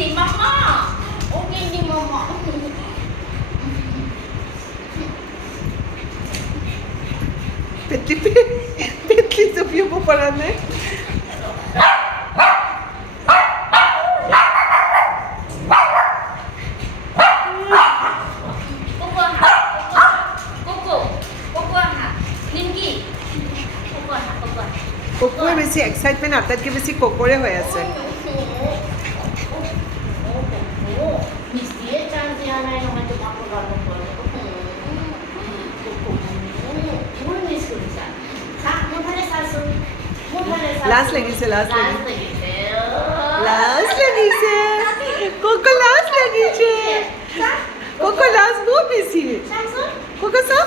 Candy, Mama. Oh, Candy, Mama. Petli yapıyor bu paranı. কোকোর বেশি এক্সাইটমেন্ট আপনাদেরকে বেশি কোকোরে হয়ে আছে লাস্ট লেগেছে কোকো লাস্ট লেগেছে কোকো লাস্ট বহুত বেশি কোকো সব